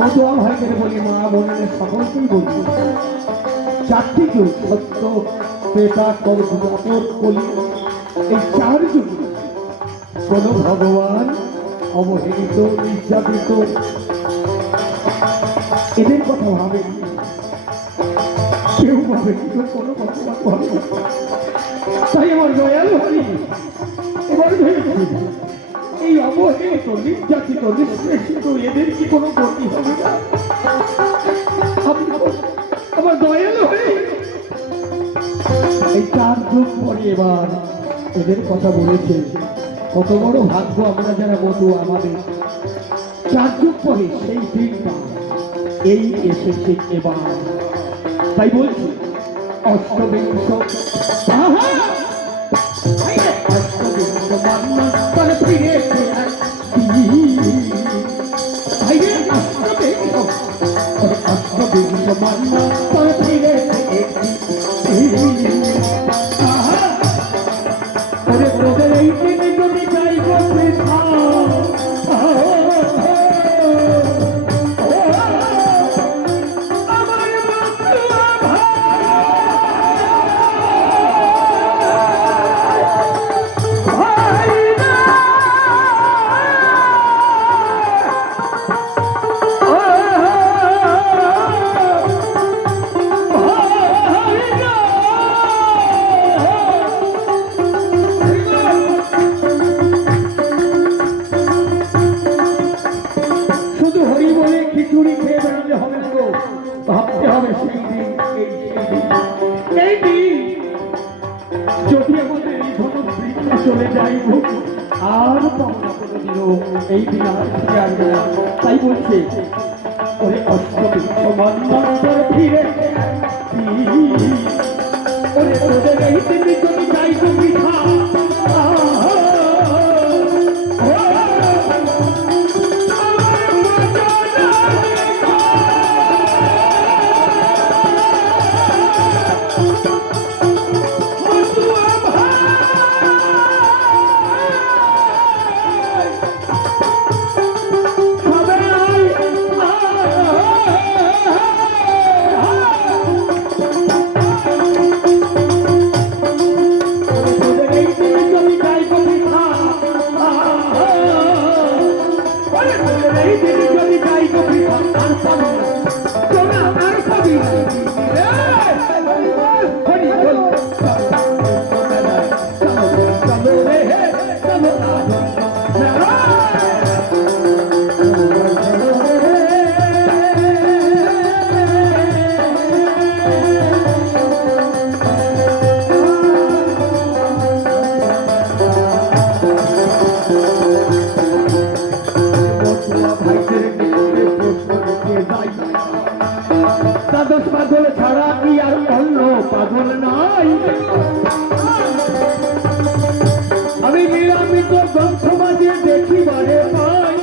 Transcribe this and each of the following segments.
মতুয়া ভাইকে বলি, মা বোনের সকলকেই বলছি, চারটি যুগ সত্য ত্রেতা কলিযুগ কলি, এই চার যুগে কোন ভগবান অবহেলিত নির্যাতিত এদের কথা ভাবে কেউ ভাবে, কেউ কোনো কথা ভাবে। তাই আমার দয়াল হরি এবার ভেবেছি, এই অবহেলিত নির্যাতিত নিষ্পেষিত এদের কি কোনো গতি হবে না? আমার দয়াল হরি এই 4 যুগ পরে এবার এদের কথা বলেছে। কত বড় ভাগ্য আমরা যারা বধু, আমাদের 4 যুগ পরে সেই দিনটা এই এসেছে এবার। তাই বলছি অষ্টবিংশ ফিরেছে অষ্টবিংশ মান্য ফিরেছে তোদের এই দিনে যদি যাই খিচুড়ি খেয়ে বেড়ালে হবে না, ভাবতে হবে সেই দিন, এই দিন যদি আমাদের এই ধনবৃত্তি চলে যাইব আর পাওনা কোনোদিনও এই দিন আর ফিরে আসবে না। তাই বলছে ওরে অষ্টবিংশ মন্বন্তর ফিরে ওরে তোদের এই দিন যদি যাইব বৃথা পাগল ছাড়া কি আর অন্য পাগল নাই? আমি নিরামিত গ্রন্থ মাঝে দেখি বারে পাই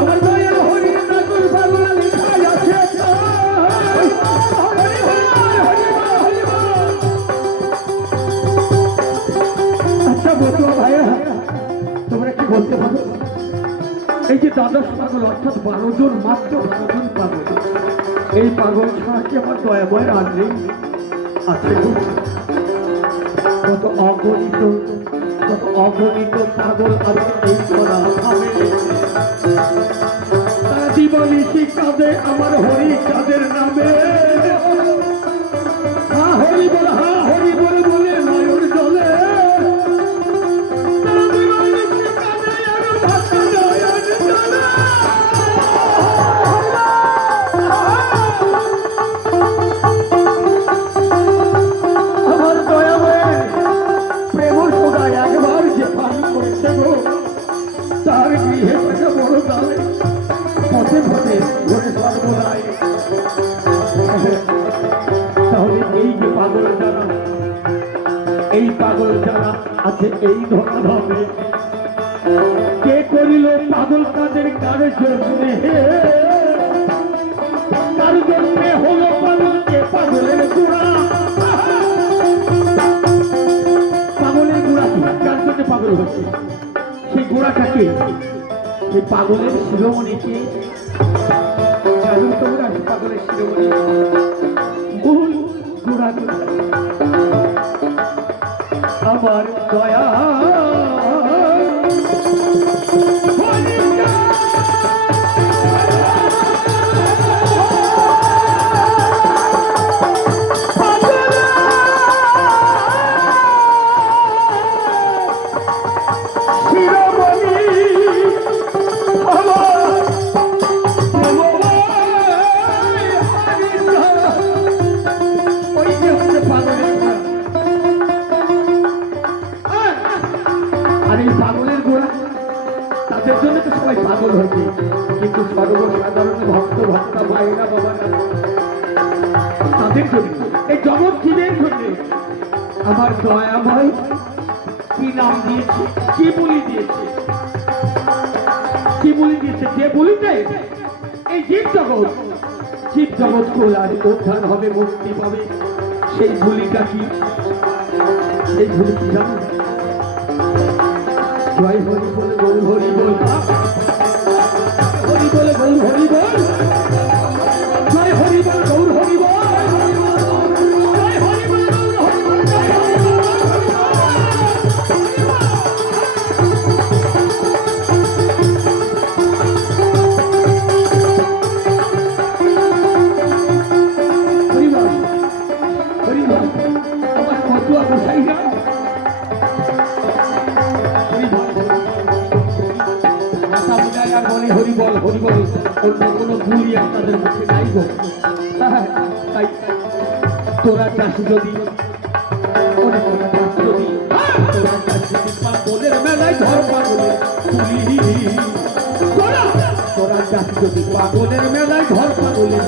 আমার দয়া হরি নাগর পাগল লেখাই আছে। আচ্ছা বলতো ভাইয়া, তোমরা কি বলতে পারো এই যে 12 পাগল অর্থাৎ 12 জন, মাত্র 12 জন পাগল, এই পাগল ছাড়া কি আমার দয়াময়ের আর নেই? আছে কত অগণিত পাগল আছে এই করা ভাবে, তারা দিবানিশি কাঁদে আমার হরি কাদের নামে। হা হরি বল বলে নয়ন জলে তারা দিবানিশি কাঁদে আর ভাষা নয়ন জলে। তার গৃহে বড় গালে পথে পথে ঘরে সর্বদাই। তাহলে এই যে পাগল যারা, এই পাগল যারা আছে এই ধর্মে, কে করিল পাগল কাদের কার জন্যে? কার জন্যে হলো পাগল, কে পাগলের গোড়া? পাগলের গোড়া কার জন্য পাগল হচ্ছে? সেই গোড়াটাকে, সেই পাগলের শিরোমণিকে, তোমরা পাগলের শিরোমণি মূল গোড়া আমার দয়া পাগল হয়েছে, কিন্তু সর্বসাধারণ ভক্ত ভক্তা ভাইরা বাবারা তাদের জন্য, এই জগৎ জীবের জন্য আমার দয়াময় কি নাম দিয়েছে, কি বলি দিয়েছে, কি বলি দিয়েছে, যে বলিতে এই জীব জগৎ কল্যাণ উদ্ধার হবে, মুক্তি পাবে। সেই বলিটা কি, সেই বলি কি জানো? জয় হরি বলে গৌর হরি বল, হরি বলে গৌর হরি বল, জয় হরি বল গৌর হরি বল, জয় হরি বল গৌর হরি বল, জয় হরি বল হরি বল, হরি বল। আমার কত গোসাই না হরি বল হরি বল, অন্য কোনো ভুলই আপনাদের মুখে নাই গো। তাই তোরা চাষ যদি পাগলের মেলায় ধর পাগলের তোরা চাষ যদি পাগলের মেলায় ধর পাগলের